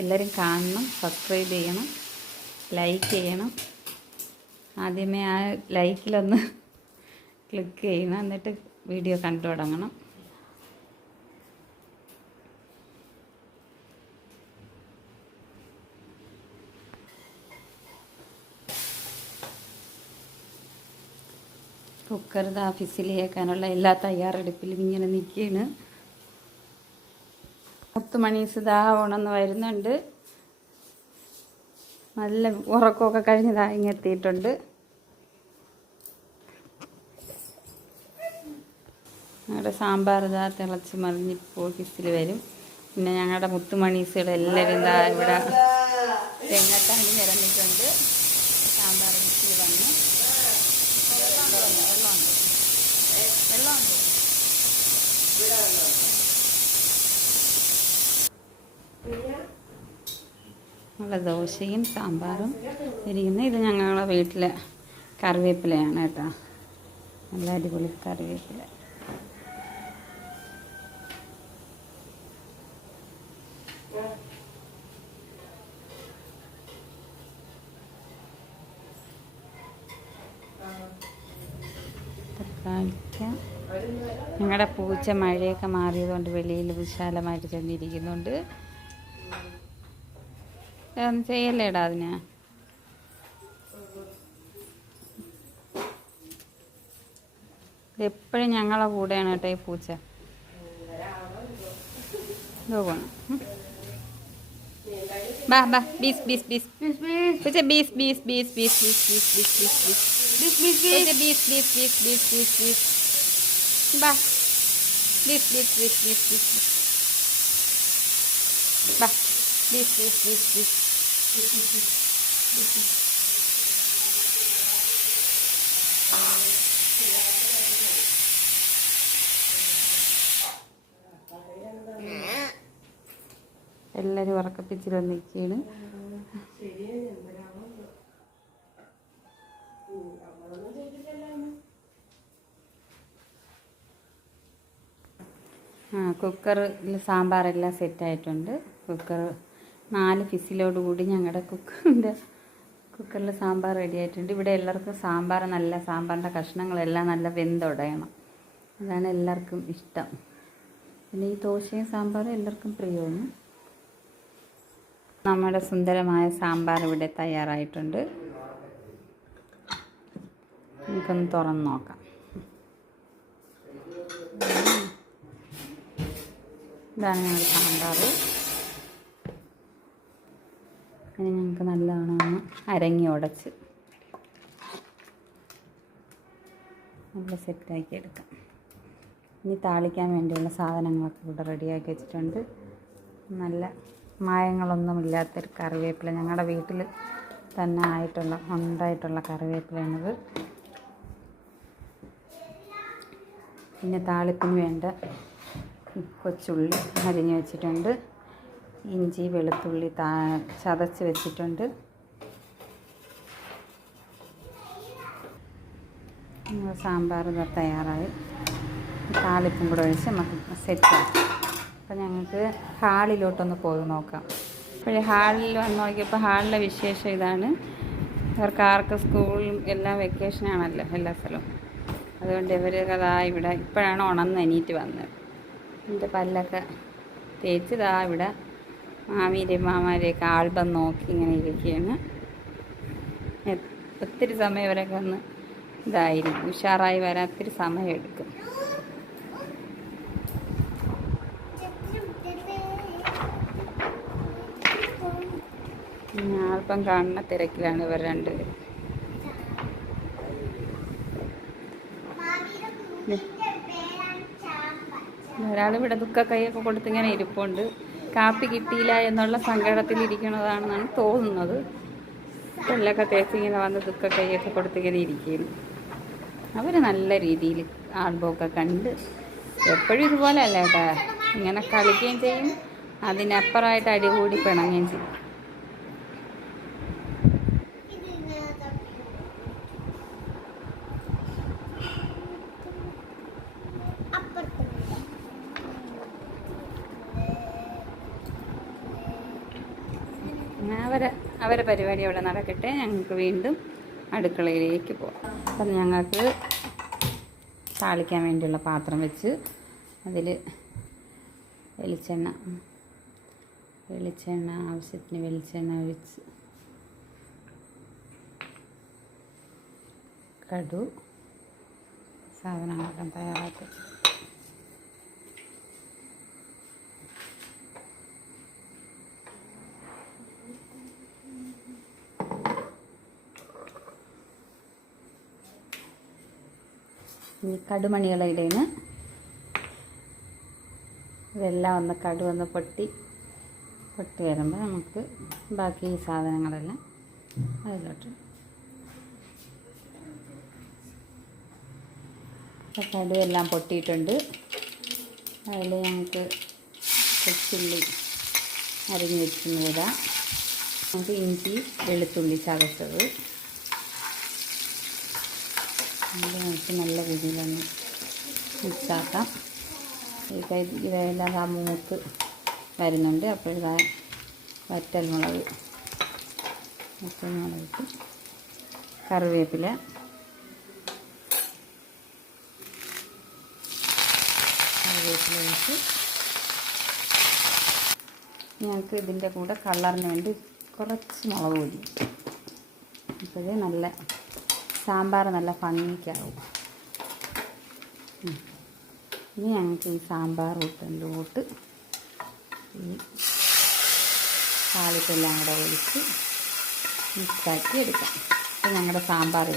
എല്ലാവരും കാണണം, സബ്സ്ക്രൈബ് ചെയ്യണം, ലൈക്ക് ചെയ്യണം. ആദ്യമേ ആ ലൈക്കിലൊന്ന് ക്ലിക്ക് ചെയ്യണം, എന്നിട്ട് വീഡിയോ കണ്ടു തുടങ്ങണം. കുക്കർ ഫിസിലിയേക്കാനുള്ള എല്ലാ തയ്യാറെടുപ്പിലും ഇങ്ങനെ നിൽക്കുകയാണ്. മുത്തുമണീസ് ഉണർന്ന് വരുന്നുണ്ട്. നല്ല ഉറക്കമൊക്കെ കഴിഞ്ഞ് ഇങ്ങെത്തിയിട്ടുണ്ട്. ഞങ്ങളുടെ സാമ്പാർ തിളച്ച് മറിഞ്ഞിപ്പോൾ ഫിസിൽ വരും. പിന്നെ ഞങ്ങളുടെ മുത്തുമണീസുകളെല്ലാവരും ഇവിടെ തെങ്ങത്താണ്ടി നിരന്നിട്ടുണ്ട്. സാമ്പാർ ഫിസിൽ വന്നു. വെള്ളമുണ്ട്. നല്ല ദോശയും സാമ്പാറും ഇരിക്കുന്നത്. ഇത് ഞങ്ങളുടെ വീട്ടിലെ കറിവേപ്പിലയാണ് കേട്ടോ. നല്ല അടിപൊളി കറിവേപ്പില. ഞങ്ങളുടെ പൂച്ച മഴയൊക്കെ മാറിയതുകൊണ്ട് വെളിയിൽ വിശാലമായിട്ട് ചെന്നിരിക്കുന്നുണ്ട്. ചെയ്യല്ലേടാ അതിന്. എപ്പോഴും ഞങ്ങളെ കൂടെയാണ് കേട്ടോ ഈ പൂച്ച. പോകണം. ബാ ബാ ബീസ് ബീസ് ബീസ് പൂച്ച ബീസ് ബീസ് ബീസ് ബീസ് ബീസ് ബീസ് ബീസ് ബീസ് ബീസ് ബീസ് ബീസ് ബീസ് ബീസ് ബീസ് ബീസ് ബീസ് ബീസ് ബാ ബീസ് ബീസ് ബീസ് ബീസ് ബീസ് ബാ ബീസ് ബീസ് ബീസ് ബീസ്. എല്ലാവരും ഉറക്കപ്പിച്ചിൽ വന്നിരിക്കുകയാണ്. കുക്കറിൽ സാമ്പാറെല്ലാം സെറ്റായിട്ടുണ്ട്. കുക്കർ 4 ഫിസിലോടുകൂടി ഞങ്ങളുടെ കുക്കറിൽ സാമ്പാർ റെഡി ആയിട്ടുണ്ട്. ഇവിടെ എല്ലാവർക്കും സാമ്പാർ നല്ല സാമ്പാറിൻ്റെ കഷ്ണങ്ങളെല്ലാം നല്ല വെന്തുടയണം. അതാണ് എല്ലാവർക്കും ഇഷ്ടം. പിന്നെ ഈ ദോശയും സാമ്പാറും എല്ലാവർക്കും പ്രിയമാണ്. നമ്മുടെ സുന്ദരമായ സാമ്പാർ ഇവിടെ തയ്യാറായിട്ടുണ്ട്. നമുക്കൊന്ന് തുറന്ന് നോക്കാം. ഇതാണ് ഞങ്ങളുടെ സാമ്പാർ. ഇനി ഞങ്ങൾക്ക് നല്ലവണ്ണം അരങ്ങി ഉടച്ച് നല്ല സെറ്റാക്കി എടുക്കാം. ഇനി താളിക്കാൻ വേണ്ടിയുള്ള സാധനങ്ങളൊക്കെ ഇവിടെ റെഡിയാക്കി വെച്ചിട്ടുണ്ട്. നല്ല മായങ്ങളൊന്നുമില്ലാത്തൊരു കറിവേപ്പില, ഞങ്ങളുടെ വീട്ടിൽ തന്നെ ഉണ്ടായിട്ടുള്ള കറിവേപ്പിലയാണിത്. പിന്നെ താളിപ്പിന് വേണ്ട കൊച്ചുള്ളി അരിഞ്ഞ് വെച്ചിട്ടുണ്ട്. ഇഞ്ചി വെളുത്തുള്ളി ചതച്ച് വെച്ചിട്ടുണ്ട്. സാമ്പാർ തയ്യാറായി. താളിപ്പും കൂടെ ഒഴിച്ച് നമുക്ക് സെറ്റാക്കാം. അപ്പം ഞങ്ങൾക്ക് ഹാളിലോട്ടൊന്ന് പോയി നോക്കാം. ഇപ്പോഴേ ഹാളിൽ വന്ന് നോക്കിയപ്പോൾ ഹാളിലെ വിശേഷം ഇതാണ്. ഇവർക്ക് സ്കൂളും എല്ലാം വെക്കേഷനാണല്ലോ എല്ലാ സ്ഥലവും. അതുകൊണ്ട് ഇവർ ഇവിടെ ഇപ്പോഴാണ് ഉണർന്ന് എണീറ്റ് വന്നത്. എൻ്റെ പല്ലൊക്കെ തേച്ച് ഇവിടെ മാമാരെയൊക്കെ ആൽബം നോക്കി ഇങ്ങനെ ഇരിക്കുകയാണ്. ഒത്തിരി സമയം ഇവരൊക്കെ ഒന്ന് ഇതായിരിക്കും, ഉഷാറായി വരാൻ ഒത്തിരി സമയം എടുക്കും. ആൽബം കാണുന്ന തിരക്കിലാണ് ഇവർ രണ്ടുപേരും. ഒരാളിവിടെ ദുഃഖക്കൈയൊക്കെ കൊടുത്ത് ഇങ്ങനെ ഇരിപ്പുണ്ട്. കാപ്പി കിട്ടിയില്ല എന്നുള്ള സങ്കടത്തിലിരിക്കണതാണെന്നാണ് തോന്നുന്നത്. എല്ലൊക്കെ തേച്ചിങ്ങനെ വന്ന് ദുഃഖക്കൈയൊക്കെ കൊടുത്തിങ്ങനെ ഇരിക്കുകയാണ്. അവർ നല്ല രീതിയിൽ ആൽബമൊക്കെ കണ്ട് എപ്പോഴും ഇതുപോലെ അല്ല കേട്ടോ, ഇങ്ങനെ കളിക്കുകയും ചെയ്യും, അതിനപ്പുറമായിട്ട് അടികൂടി പിണങ്ങുകയും ചെയ്യും. അങ്ങനെ അവരെ പരിപാടി അവിടെ നടക്കട്ടെ. ഞങ്ങൾക്ക് വീണ്ടും അടുക്കളയിലേക്ക് പോകാം. അപ്പം ഞങ്ങൾക്ക് താളിക്കാൻ വേണ്ടിയുള്ള പാത്രം വെച്ച് അതിൽ വെളിച്ചെണ്ണ ആവശ്യത്തിന് വെളിച്ചെണ്ണ ഒഴിച്ച് കടു സാധനങ്ങളൊക്കെ തയ്യാറാക്കി ഈ കടുമണികളിടയിൽ ഇതെല്ലാം ഒന്ന് കടുവൊന്ന് പൊട്ടി വരുമ്പോൾ നമുക്ക് ബാക്കി ഈ സാധനങ്ങളെല്ലാം അതിലോട്ട് കടുവെല്ലാം പൊട്ടിയിട്ടുണ്ട്. അതിൽ ഞങ്ങൾക്ക് കൊച്ചുള്ളി അരിഞ്ഞ് വെച്ച് ഇടാം. നമുക്ക് ഇഞ്ചി വെളുത്തുള്ളി ചതച്ചത് നമുക്ക് നല്ല രീതിയിലൊന്ന് മിക്സാക്കാം. ഇവയെല്ലാം മൂത്ത് വരുന്നുണ്ട്. അപ്പോൾ ഇതാ വറ്റൽമുളക് കറിവേപ്പില ഒഴിച്ച് ഞങ്ങൾക്ക് ഇതിൻ്റെ കൂടെ കളറിന് വേണ്ടി കുറച്ച് മുളക് പൊടി. അപ്പോഴേ നല്ല സാമ്പാർ നല്ല ഭംഗിക്കാവും. ഇനി ഞങ്ങൾക്ക് ഈ സാമ്പാർ കൂട്ട് ഈ താളിപ്പെല്ലാം കൂടെ ഒഴിച്ച് മിക്സാക്കി എടുക്കാം. അപ്പോൾ ഞങ്ങളുടെ സാമ്പാർ